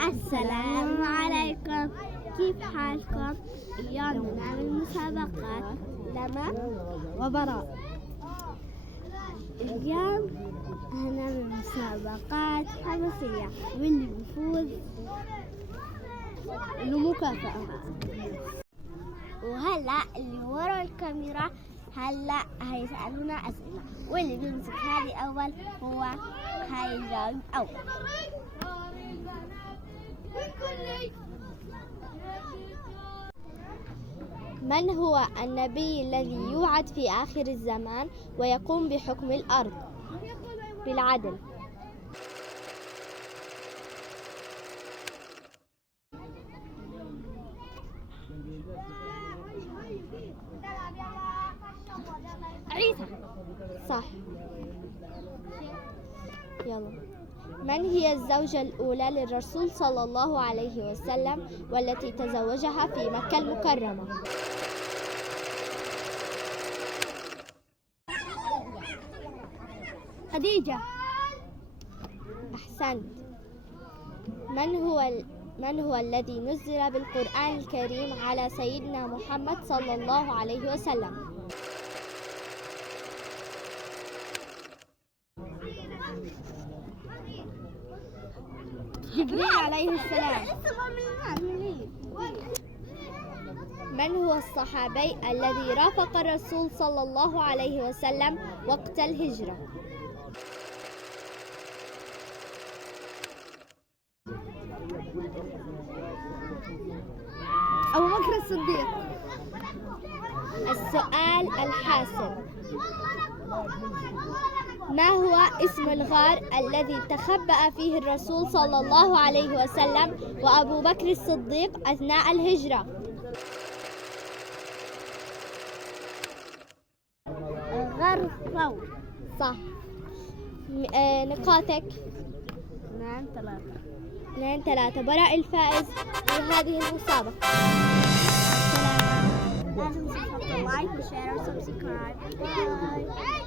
السلام عليكم، كيف حالكم؟ اليوم نعمل مسابقات لما وبراء. اليوم هنعمل مسابقات حماسية واللي بيفوز له مكافأة. وهلا اللي ورا الكاميرا هلا هيسألونا أسئلة، واللي بيمسك هذه أول هو هيجاوب أول. من هو النبي الذي يوعد في آخر الزمان ويقوم بحكم الأرض بالعدل؟ عيسى. صح. يلا. من هي الزوجة الأولى للرسول صلى الله عليه وسلم والتي تزوجها في مكة المكرمة؟ خديجة. أحسنت. من هو الذي نزل بالقرآن الكريم على سيدنا محمد صلى الله عليه وسلم؟ جبريل عليه السلام. من هو الصحابي الذي رافق الرسول صلى الله عليه وسلم وقت الهجرة؟ أبو بكر الصديق. السؤال الحاسم. ما هو اسم الغار الذي تخبأ فيه الرسول صلى الله عليه وسلم وأبو بكر الصديق أثناء الهجرة؟ غار ثور. صح. نقاطك 2-3. براء الفائز في هذه المسابقة. لازم تحطوا لايك وشير وسبسكرايب. باي.